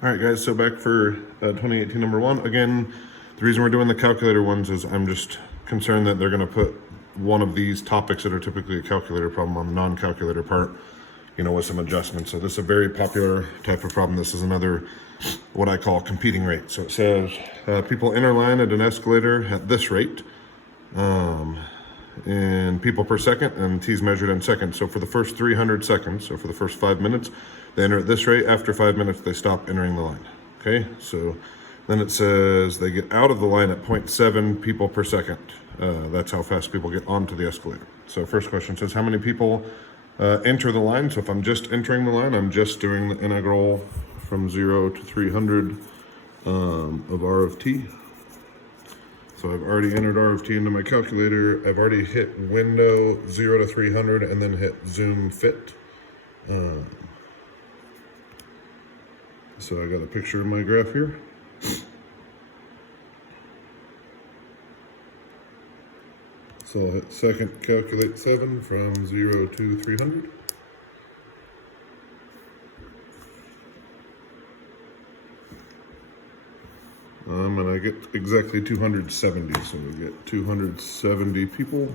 All right, guys, so back for 2018 number one. Again, the reason we're doing the calculator ones is I'm just concerned that they're going to put one of these topics that are typically a calculator problem on the non-calculator part, you know, with some adjustments. So this is a very popular type of problem. This is another, what I call competing rate. So it says people enter line at an escalator at this rate, in people per second, and t is measured in seconds. So for the first 300 seconds, so for the first 5 minutes, they enter at this rate. After 5 minutes, they stop entering the line. Okay, so then it says they get out of the line at 0.7 people per second. That's how fast people get onto the escalator. So first question says how many people enter the line. So if I'm just entering the line, I'm just doing the integral from 0 to 300 of r of t. So I've already entered r of t into my calculator. I've already hit window 0 to 300 and then hit zoom fit. So I got a picture of my graph here. So I'll hit second, calculate 7 from 0 to 300. And I get exactly 270, so we get 270 people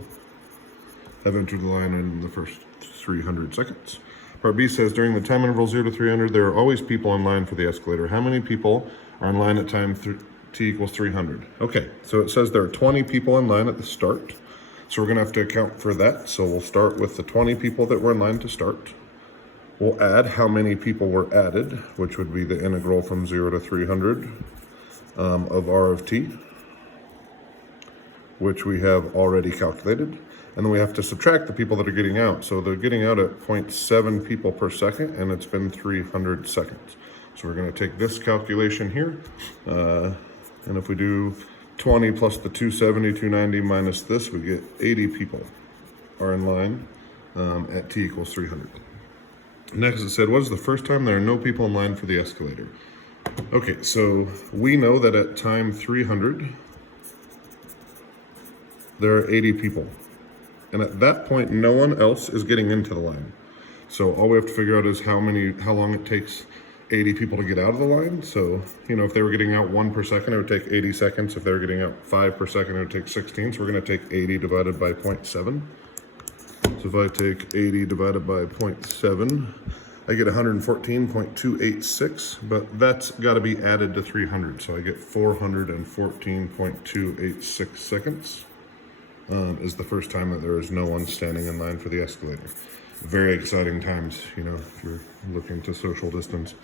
have entered the line in the first 300 seconds. Part B says during the time interval 0 to 300, there are always people in line for the escalator. How many people are in line at time t equals 300? Okay, so it says there are 20 people in line at the start. So we're gonna have to account for that. So we'll start with the 20 people that were in line to start. We'll add how many people were added, which would be the integral from 0 to 300 of r of t, which we have already calculated. And then we have to subtract the people that are getting out. So they're getting out at 0.7 people per second, and it's been 300 seconds. So we're gonna take this calculation here, and if we do 20 plus the 270, 290 minus this, we get 80 people are in line at t equals 300. Next it said, what is the first time there are no people in line for the escalator? Okay, so we know that at time 300, there are 80 people. And at that point, no one else is getting into the line. So all we have to figure out is how long it takes 80 people to get out of the line. So, you know, if they were getting out 1 per second, it would take 80 seconds. If they were getting out 5 per second, it would take 16. So we're gonna take 80 divided by 0.7. So if I take 80 divided by 0.7, I get 114.286, but that's gotta be added to 300. So I get 414.286 seconds. Is the first time that there is no one standing in line for the escalator. Very exciting times, you know, if you're looking to social distance.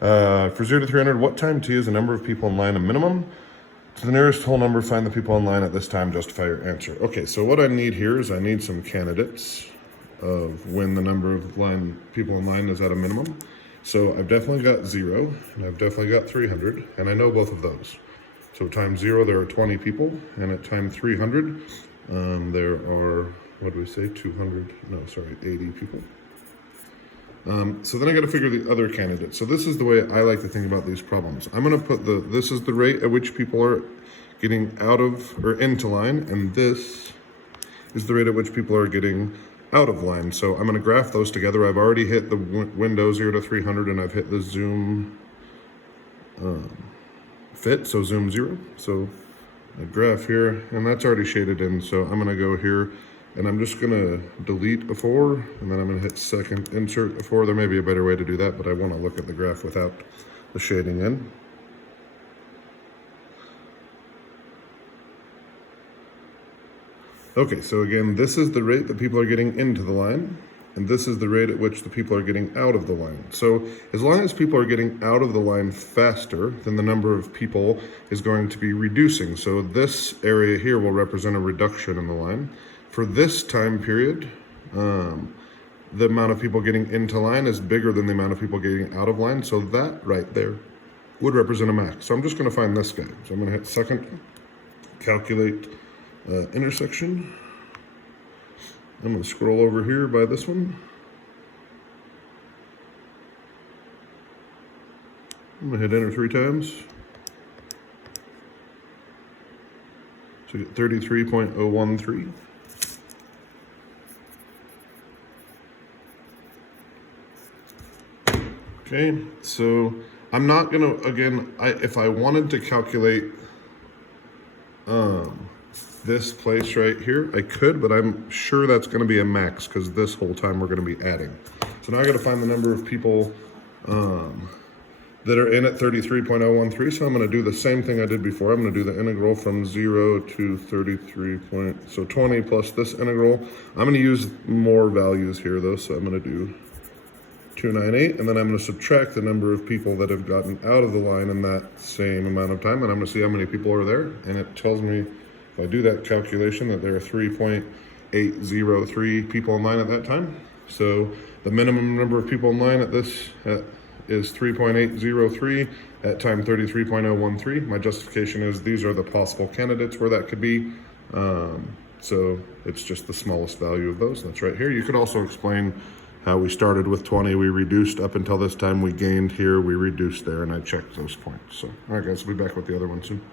For 0 to 300, what time t is the number of people in line a minimum? To the nearest whole number, find the people in line at this time, justify your answer. Okay, so what I need here is I need some candidates of when the number of people in line is at a minimum. So I've definitely got 0, and I've definitely got 300, and I know both of those. So time 0, there are 20 people, and at time 300, there are, what do we say, 80 people. So then I got to figure the other candidates. So this is the way I like to think about these problems. I'm going to put this is the rate at which people are getting out of or into line, and this is the rate at which people are getting out of line. So I'm going to graph those together. I've already hit the window 0 to 300, and I've hit the zoom fit, so zoom 0. So a graph here, and that's already shaded in. So I'm going to go here, and I'm just going to delete a 4, and then I'm going to hit second, insert a 4. There may be a better way to do that, but I want to look at the graph without the shading in. Okay, so again, this is the rate that people are getting into the line, and this is the rate at which the people are getting out of the line. So as long as people are getting out of the line faster, then the number of people is going to be reducing. So this area here will represent a reduction in the line. For this time period, the amount of people getting into line is bigger than the amount of people getting out of line. So that right there would represent a max. So I'm just gonna find this guy. So I'm gonna hit second, calculate intersection. I'm going to scroll over here by this one. I'm going to hit enter 3 times. So get 33.013. Okay, so I'm not gonna, again, if I wanted to calculate this place right here, I could, but I'm sure that's gonna be a max because this whole time we're gonna be adding. So now I gotta find the number of people that are in at 33.013. So I'm gonna do the same thing I did before. I'm gonna do the integral from 0 to 33 point, so 20 plus this integral. I'm gonna use more values here though, so I'm gonna do 298, and then I'm going to subtract the number of people that have gotten out of the line in that same amount of time, and I'm going to see how many people are there, and it tells me, if I do that calculation, that there are 3.803 people in line at that time. So the minimum number of people in line at this is 3.803 at time 33.013. My justification is these are the possible candidates where that could be. So it's just the smallest value of those. That's right here. You could also explain how we started with 20, we reduced up until this time, we gained here, we reduced there, and I checked those points. So, all right, guys, we'll be back with the other one soon.